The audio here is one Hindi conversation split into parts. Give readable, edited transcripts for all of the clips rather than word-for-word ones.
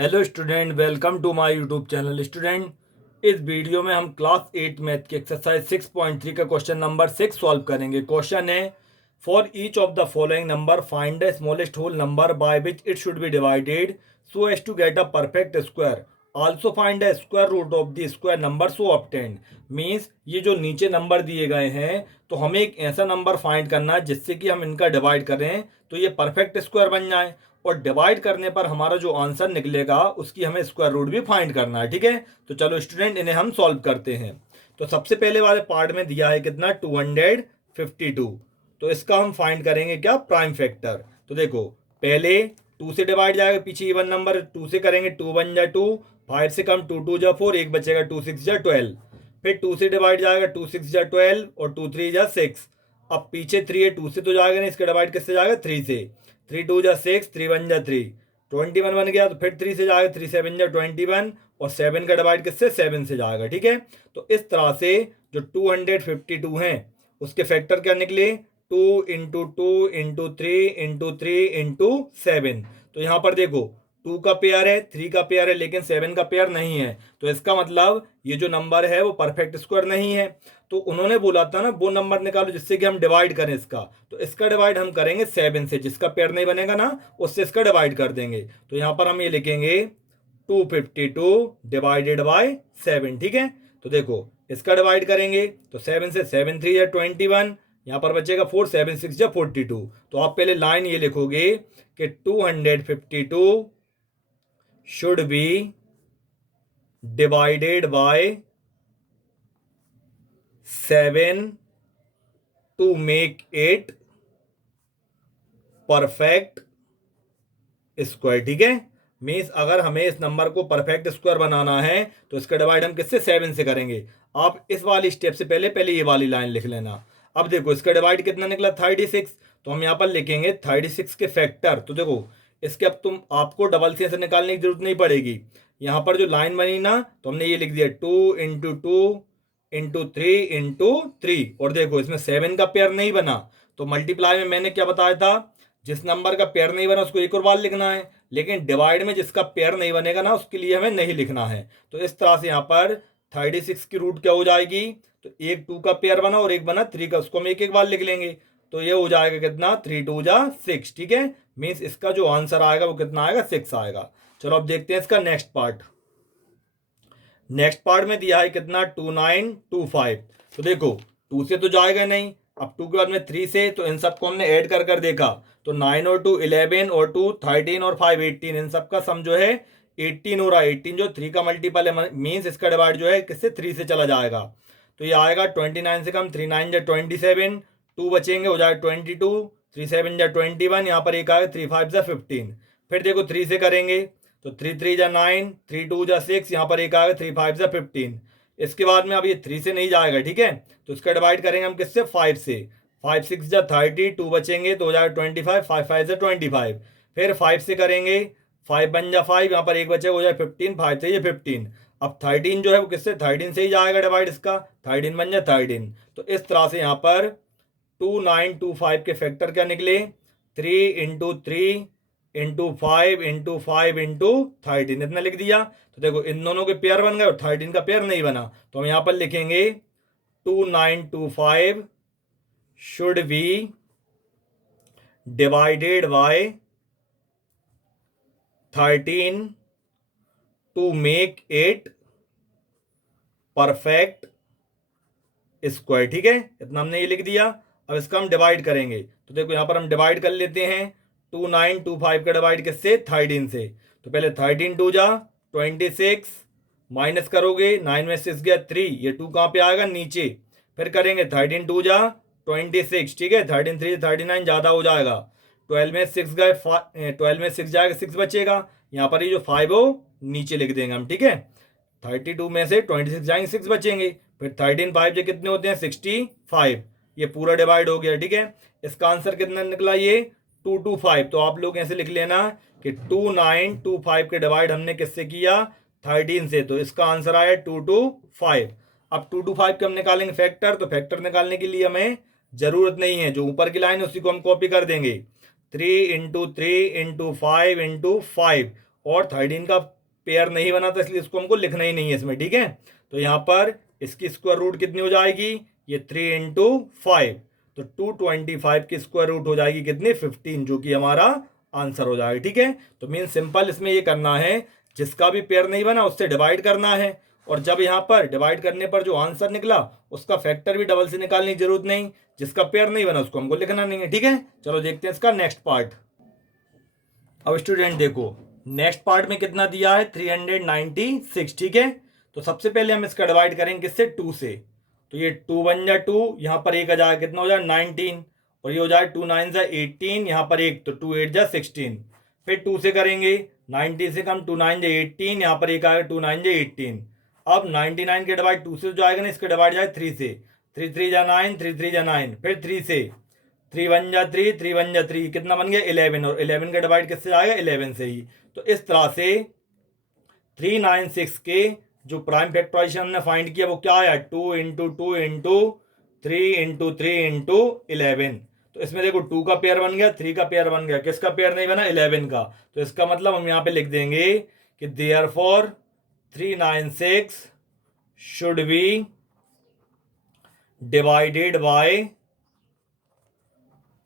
Hello student, welcome to my YouTube channel. Student, इस वीडियो में हम क्लास 8 मैथ की एक्सरसाइज 6.3 का क्वेश्चन नंबर 6 सॉल्व करेंगे। क्वेश्चन है, for each of the following number find the smallest whole number by which it should be divided so as to get a perfect square. Also find the square root of the square number so obtained. Means ये जो नीचे नंबर दिए गए हैं तो हमें एक ऐसा नंबर फाइंड करना है जिससे कि हम इनका डिवाइड करें तो ये परफेक्ट स्क्वायर बन जाए, और डिवाइड करने पर हमारा जो आंसर निकलेगा उसकी हमें स्क्वायर रूट भी फाइंड करना है। ठीक है, तो चलो स्टूडेंट इन्हें हम सॉल्व करते हैं। तो सबसे पहले वाले पार्ट में दिया है कितना, 252। तो इसका हम फाइंड करेंगे क्या, प्राइम फैक्टर। तो देखो, पहले 2 से डिवाइड जाएगा, पीछे इवन नंबर 2 से करेंगे, 2 1 जा 2, 5 से कम 2 2 जा 4, एक बचेगा 2 6 जा 12। फिर 2 से डिवाइड जाएगा, 2 6 जा 12 और 2 3 जा 6। अब पीछे 3 है, 2 से तो जाएगा नहीं, इसका डिवाइड किससे जाएगा, 3 से। 3 2 जा 6, 3 1 जा 3, 21 बन गया। तो फिर 3 से जाएगा, 3 7 जा 21, और 7 का डिवाइड किससे, 7 से जाएगा। ठीक है, तो इस तरह से जो 252 हैं उसके फैक्टर क्या निकले, 2 इंटू 2 इंटू 3 इंटू 3 इंटू 7। तो यहाँ पर देखो, 2 का पेयर है, 3 का पेयर है, लेकिन 7 का पेयर नहीं है। तो इसका मतलब ये जो नंबर है वो परफेक्ट स्क्वायर नहीं है। तो उन्होंने बोला था ना, वो नंबर निकालो जिससे कि हम डिवाइड करें इसका। तो इसका डिवाइड हम करेंगे 7 से, जिसका पेयर नहीं बनेगा ना उससे इसका डिवाइड कर देंगे। तो यहाँ पर हम ये लिखेंगे 252 डिवाइडेड बाय 7। ठीक है, तो देखो इसका डिवाइड करेंगे तो 7 से, 7 3 या 21, यहाँ पर बचेगा 4, 7 6 या 42। तो आप पहले लाइन ये लिखोगे कि 252 should be divided by 7 to make it perfect square. ठीक है, मीन्स अगर हमें इस नंबर को परफेक्ट स्क्वायर बनाना है तो इसका डिवाइड हम किससे, 7 से करेंगे। आप इस वाली स्टेप से पहले पहले ये वाली लाइन लिख लेना। अब देखो इसका डिवाइड कितना निकला, 36। तो हम यहाँ पर लिखेंगे 36 के फैक्टर। तो देखो इसके अब आपको डबल से निकालने की जरूरत नहीं पड़ेगी। यहाँ पर जो लाइन बनी ना, तो हमने ये लिख दिया 2 इंटू 2 इंटू 3 इंटू 3। और देखो इसमें 7 का पेयर नहीं बना, तो मल्टीप्लाई में मैंने क्या बताया था, जिस नंबर का पेयर नहीं बना उसको एक और बार लिखना है, लेकिन डिवाइड में जिसका पेयर नहीं बनेगा ना उसके लिए हमें नहीं लिखना है। तो इस तरह से यहाँ पर 36 की रूट क्या हो जाएगी, तो एक 2 का पेयर बना और एक बना 3 का, उसको हम एक एक बार लिख लेंगे। तो ये हो जाएगा कितना, 3 2 जा 6। ठीक है, मीन्स इसका जो आंसर आएगा वो कितना आएगा, 6 आएगा। चलो अब देखते हैं इसका नेक्स्ट पार्ट। नेक्स्ट पार्ट में दिया है कितना, 2925। तो देखो 2 से तो जाएगा नहीं, अब 2 के बाद में 3 से, तो इन सबको हमने ऐड कर कर देखा। तो 9 और 2 11 और 2 13 और 5 18, इन सब का सम जो है 18 हो रहा है। 18 जो 3 का मल्टीपल है, मीन्स इसका डिवाइड जो है किससे, 3 से चला जाएगा। तो ये आएगा 29 से कम, 3 9 जा 27, 2 बचेंगे हो जाएगा 22, 3 7 जा 21, यहाँ पर एक आएगा 3 5 जा 15। फिर देखो 3 से करेंगे तो 3 3 जा 9, 3 2 जा 6, यहाँ पर एक आएगा 3 5 जा 15। इसके बाद में अब ये 3 से नहीं जाएगा। ठीक है, तो इसका डिवाइड करेंगे हम किससे, 5 से। 5 6 जा 30, 2 बचेंगे तो हो जाएगा 25, 5 5 जा 25। फिर 5 से करेंगे, 5 बन जा 5, यहाँ पर एक बचेगा हो जाए 15, 5 से ये 15। अब 13 जो है वो किससे, 13 से ही जाएगा डिवाइड इसका, 13 बन जा 13। तो इस तरह से यहाँ पर 2925 के फैक्टर क्या निकले, 3 इंटू 3 इंटू 5 इंटू 5 इंटू 13, इतना लिख दिया। तो देखो इन दोनों के पेयर बन गए और 13 का पेयर नहीं बना, तो हम यहाँ पर लिखेंगे 2925 should be divided by 13 to make it perfect square. ठीक है, इतना हमने ये लिख दिया। अब इसका हम डिवाइड करेंगे, तो देखो यहाँ पर हम डिवाइड कर लेते हैं। 2925 का डिवाइड किससे, 13 से। तो पहले 13 2 जा 26, माइनस करोगे 9 में 6 गया 3, ये 2 कहाँ पे आएगा, नीचे। फिर करेंगे 13 2 जा 26। ठीक है, 13 3 39 ज़्यादा हो जाएगा। 12 में 6 गए, 12 में 6 जाएगा, 6 बचेगा। यहाँ पर ये जो 5 हो नीचे लिख देंगे हम। ठीक है, 32 में से 26 जाएंगे, 6 बचेंगे। फिर 13 5 जो कितने होते हैं, 65। ये पूरा डिवाइड हो गया। ठीक है, इसका आंसर कितना निकला, ये 225। तो आप लोग ऐसे लिख लेना कि 2925 के डिवाइड हमने किससे किया, 13 से। तो इसका आंसर आया 225। अब 225 के हम निकालेंगे फैक्टर, तो फैक्टर निकालने के लिए हमें जरूरत नहीं है, जो ऊपर की लाइन है उसी को हम कॉपी कर देंगे। 3 इंटू 3 इंटू 5 इंटू 5, और 13 का पेयर नहीं बना था, इसलिए इसको हमको लिखना ही नहीं है इसमें, ठीक है। तो यहाँ पर इसकी स्क्वायर रूट कितनी हो जाएगी, ये 3 इंटू 5, तो 225 की स्क्वायर रूट हो जाएगी कितनी, 15, जो कि हमारा आंसर हो जाएगा, ठीक है। तो मीन सिंपल इसमें ये करना है, जिसका भी पेयर नहीं बना उससे डिवाइड करना है, और जब यहाँ पर डिवाइड करने पर जो आंसर निकला उसका फैक्टर भी डबल से निकालने की जरूरत नहीं, जिसका पेयर नहीं बना उसको हमको लिखना नहीं है, ठीक है। चलो देखते हैं इसका नेक्स्ट पार्ट। अब स्टूडेंट देखो, नेक्स्ट पार्ट में कितना दिया है, 396, ठीक है। तो सबसे पहले हम इसका डिवाइड करेंगे किससे, 2 से। तो ये 2 बन जाए 2, यहाँ पर एक आ जाए कितना हो जाए 19, और ये हो जाए 2 9 जा 18, यहाँ पर एक, तो 2 8 जा 16। फिर 2 से करेंगे, 90 से कम 2 9 जा 18, यहाँ पर एक आएगा 2 9 जा 18। अब 99 के डिवाइड 2 से जो आएगा ना, इसका डिवाइड जाए 3 से, 3 3 जा 9, 3 3 जा 9, फिर 3 से, 3 1 जा 3, 3 1 जा 3, कितना बन गया 11, और 11 का डिवाइड किससे आएगा, 11 से ही। तो इस तरह से 396 के जो प्राइम फैक्टराइजेशन हमने फाइंड किया वो क्या आया, 2 इंटू 2 इंटू 3 इंटू 3 इंटू 11। तो इसमें देखो 2 का पेयर बन गया, 3 का पेयर बन गया, किसका पेयर नहीं बना, 11 का। तो इसका मतलब हम यहाँ पे लिख देंगे कि therefore 396 should be divided by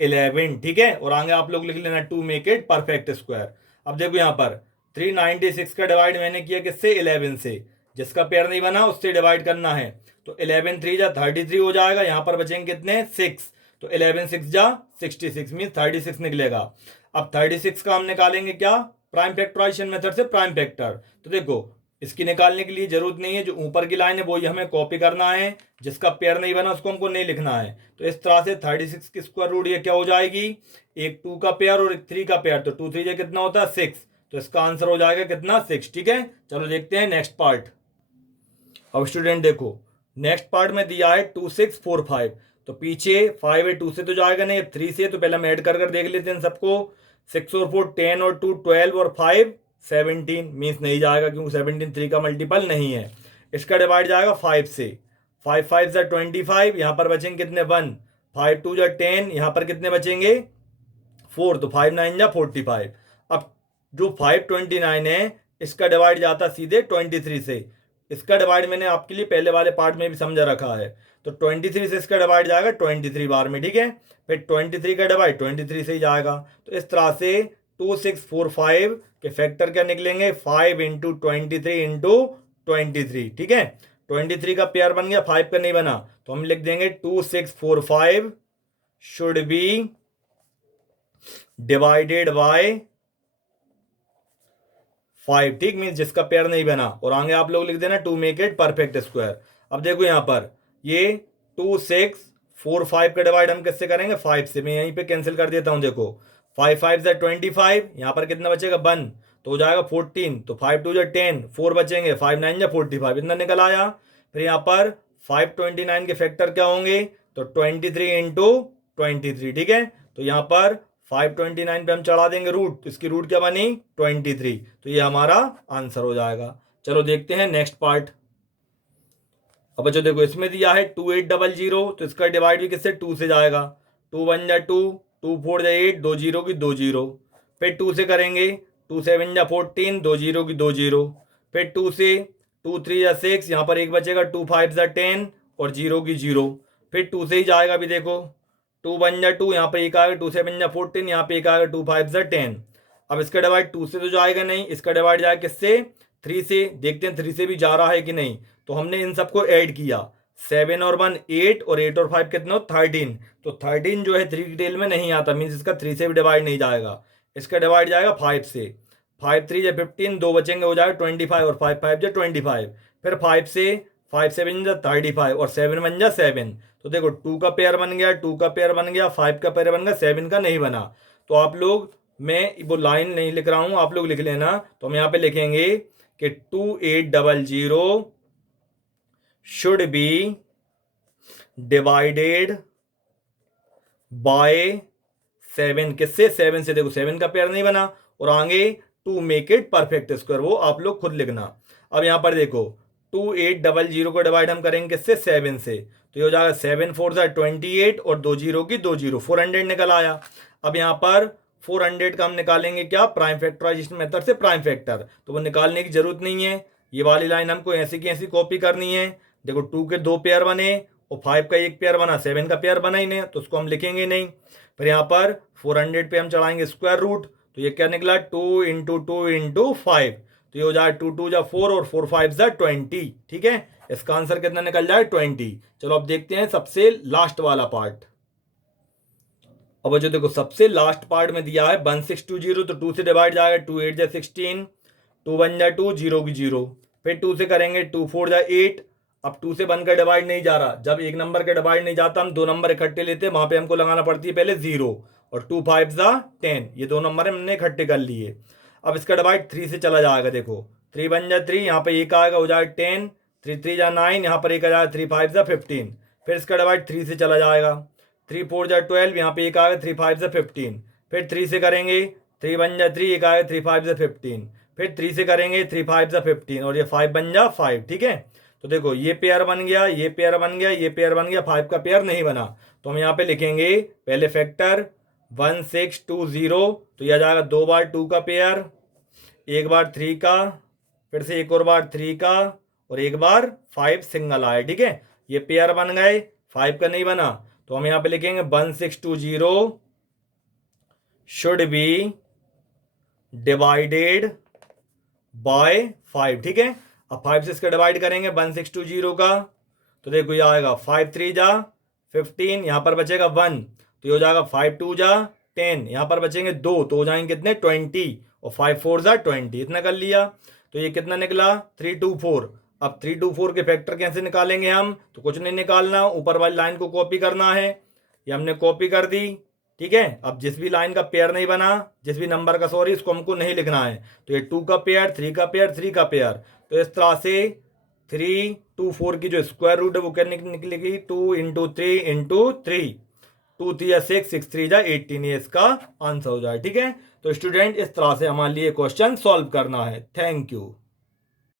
11, ठीक है। और आगे आप लोग लिख लेना to make it perfect square. अब देखो यहाँ पर 396 का डिवाइड मैंने किया किससे, 11 से, जिसका पेयर नहीं बना उससे डिवाइड करना है। तो 11 3 जा 33 हो जाएगा, यहाँ पर बचेंगे कितने 6, तो 11 6 जा 66, मीन 36 निकलेगा। अब 36 का हम निकालेंगे क्या, प्राइम फैक्टराइजेशन मेथड से प्राइम फैक्टर। तो देखो इसकी निकालने के लिए जरूरत नहीं है, जो ऊपर की लाइन है वो हमें कॉपी करना है, जिसका पेयर नहीं बना उसको हमको नहीं लिखना है। तो इस तरह से 36 की स्क्वायर रूट ये क्या हो जाएगी, एक 2 का पेयर और एक 3 का पेयर, तो 2 3 जा कितना होता है 6, तो इसका आंसर हो जाएगा कितना 6, ठीक है। चलो देखते हैं नेक्स्ट पार्ट। अब स्टूडेंट देखो नेक्स्ट पार्ट में दिया है 2 6 4 5, तो पीछे 5 है 2 से तो जाएगा नहीं, 3 से, तो पहले हम ऐड कर देख लेते हैं सबको। 6 और 4 10 और 2 12 और 5 17, मीन्स नहीं जाएगा क्योंकि 17 3 का मल्टीपल नहीं है। इसका डिवाइड जाएगा 5 से, 5 5 जा 25, यहाँ पर बचेंगे कितने 1, 5 2 जा 10, यहाँ पर कितने बचेंगे 4, तो 5 9 जा 45। अब जो 529 है इसका डिवाइड जाता सीधे 23 से, इसका डिवाइड मैंने आपके लिए पहले वाले पार्ट में भी समझा रखा है। तो 23 से इसका डिवाइड जाएगा 23 बार में, ठीक है। फिर 23 का डिवाइड 23 से ही जाएगा। तो इस तरह से 2 6 4 5 के फैक्टर क्या निकलेंगे, 5 इंटू 23 इंटू 23, ठीक है। 23 का पेयर बन गया, 5 का नहीं बना, तो हम लिख देंगे 2 6 4 5 शुड बी डिवाइडेड बाय 5, ठीक, मीन जिसका पेयर नहीं बना। और आगे आप लोग लिख देना to make it perfect square. अब देखो यहाँ पर ये 2 6 4 5 का डिवाइड हम किससे करेंगे, 5 से। मैं यहीं पे कैंसिल कर देता हूँ, देखो 5 5 जा 25, यहाँ पर कितना बचेगा 1, तो हो जाएगा 14, तो 5 2 जा 10, 4 बचेंगे, 5 9 जा 45, इतना निकल आया। फिर यहाँ पर 529 के फैक्टर क्या होंगे, तो 23 इंटू 23, ठीक है। तो यहाँ पर 529 पे हम चढ़ा देंगे रूट, तो इसकी रूट क्या बनी 23, तो ये हमारा आंसर हो जाएगा। चलो देखते हैं नेक्स्ट पार्ट। अब बच्चों देखो इसमें दिया है 2800, तो इसका डिवाइड भी किससे 2 से जाएगा, 2 1 जा 2, 2 4 जा 8, 2 0 की 2 0, फिर 2 से करेंगे, 2 7 जा 14, 2 0 की 2 0, फिर 2 से 2 3 जा 6, यहाँ पर एक बचेगा, 2 5 जा 10 और 0 की 0, फिर 2 से ही जाएगा भी, देखो 2 1 जा 2, यहाँ पे एक आएगा, 2 7 जा 14, यहाँ पे एक आएगा, 2 5 जा 10। अब इसका डिवाइड 2 से तो जाएगा नहीं, इसका डिवाइड जाएगा किससे 3 से। देखते हैं 3 से भी जा रहा है कि नहीं। तो हमने इन सबको ऐड किया, 7 और 1 8, और 8 और 5 कितना 13, तो 13 जो है 3 की टेल में नहीं आता, मीन्स इसका 3 से भी डिवाइड नहीं जाएगा। इसका डिवाइड जाएगा 5 से, 5 3 जा 15, 2 बचेंगे, हो जाएगा 25, और 5 5 जा 25, फिर 5 से 5 7 जा 35, और 7 1 जा 7। तो देखो 2 का पेयर बन गया, 2 का पेयर बन गया, 5 का पेयर बन गया, 7 का नहीं बना। तो आप लोग, मैं वो लाइन नहीं लिख रहा हूं, आप लोग लिख लेना। तो हम यहाँ पे लिखेंगे कि 2800 शुड बी डिवाइडेड बाय 7, किससे 7 से। देखो 7 का पेयर नहीं बना, और आगे to make it perfect square, वो आप लोग खुद लिखना। अब यहाँ पर देखो 2800 को डिवाइड हम करेंगे किससे 7 से, तो ये हो जाएगा 7 4 जा 28, और 2 0 की 2 0, 400 निकल आया। अब यहाँ पर 400 का हम निकालेंगे क्या, प्राइम फैक्टराइजेशन मेथड से प्राइम फैक्टर, तो वो निकालने की जरूरत नहीं है। ये वाली लाइन हमको ऐसी की ऐसी कॉपी करनी है। देखो 2 के 2 पेयर बने और 5 का 1 पेयर बना, 7 का पेयर बना ही नहीं, तो उसको हम लिखेंगे नहीं। फिर यहाँ पर 400 पे हम चढ़ाएंगे स्क्वायर रूट, तो ये क्या निकला 2 इंटू 2 इंटू 5, तो ये हो जाए 2 2 जा 4 और 4 5 जा 20। ठीक है, इसका आंसर कितना निकल जाए 20। चलो अब देखते हैं सबसे लास्ट वाला पार्ट। अब जो देखो सबसे लास्ट पार्ट में दिया है 1620, तो 2 से डिवाइड जाएगा, 2 8 जा 16, 2 1 जा 2, 0 की 0, फिर 2 से करेंगे, 2 4 जा 8। अब 2 से बनकर डिवाइड नहीं जा रहा, जब एक नंबर के डिवाइड नहीं जाता हम दो नंबर इकट्ठे लेते हैं, वहां पे हमको लगाना पड़ती है पहले 0, और 2 5 जा 10, ये दो नंबर हमने इकट्ठे कर लिए। अब इसका डिवाइड 3 से चला जाएगा, देखो 3 1 जा 3, यहाँ पे एक आएगा हो जाएगा 10, 3 3 जा 9, यहाँ पर एक आ जाएगा 3 5 जा 15, फिर इसका डिवाइड 3 से चला जाएगा, 3 4 जा 12, यहाँ पे एक आएगा 3 5 जा 15, फिर 3 से करेंगे, 3 1 जा 3, एक आएगा 3 5 जा 15, फिर 3 से करेंगे 3 5 जा 15, और ये 5 बन जा 5। ठीक है, तो देखो ये पेयर बन गया, ये पेयर बन गया, ये पेयर बन गया, 5 का पेयर नहीं बना, तो हम यहाँ पे लिखेंगे पहले फैक्टर 1620, तो यह आ जाएगा 2 बार 2 का पेयर, एक बार 3 का, फिर से एक और बार 3 का, और एक बार 5 सिंगल आए। ठीक है, ये पेयर बन गए, 5 का नहीं बना, तो हम यहाँ पे लिखेंगे 1620 शुड बी डिवाइडेड बाय 5। ठीक है, अब 5 से इसका डिवाइड करेंगे 1620 का, तो देखो ये आएगा 5 3 जा 15, यहाँ पर बचेगा 1, तो ये हो जाएगा 5 2 जा 10, यहाँ पर बचेंगे 2, तो हो जाएंगे कितने 20, और 5 4 जा 20, इतना कर लिया। तो ये कितना निकला 324। अब 324 के फैक्टर कैसे निकालेंगे हम, तो कुछ नहीं निकालना, ऊपर वाली लाइन को कॉपी करना है, ये हमने कॉपी कर दी। ठीक है, अब जिस भी लाइन का पेयर नहीं बना, जिस भी नंबर का सॉरी, इसको हमको नहीं लिखना है, तो ये 2 का पेयर, 3 का पेयर, 3 का पेयर, तो इस तरह से 324 की जो स्क्वायर रूट है वो क्या निकलेगी 2 इंटू 3 इंटू 3, 2 3 या 6, 6 3 जा 18, ये इसका आंसर हो जाए। ठीक है, तो स्टूडेंट इस तरह से हमारे लिए क्वेश्चन सॉल्व करना है। Thank you.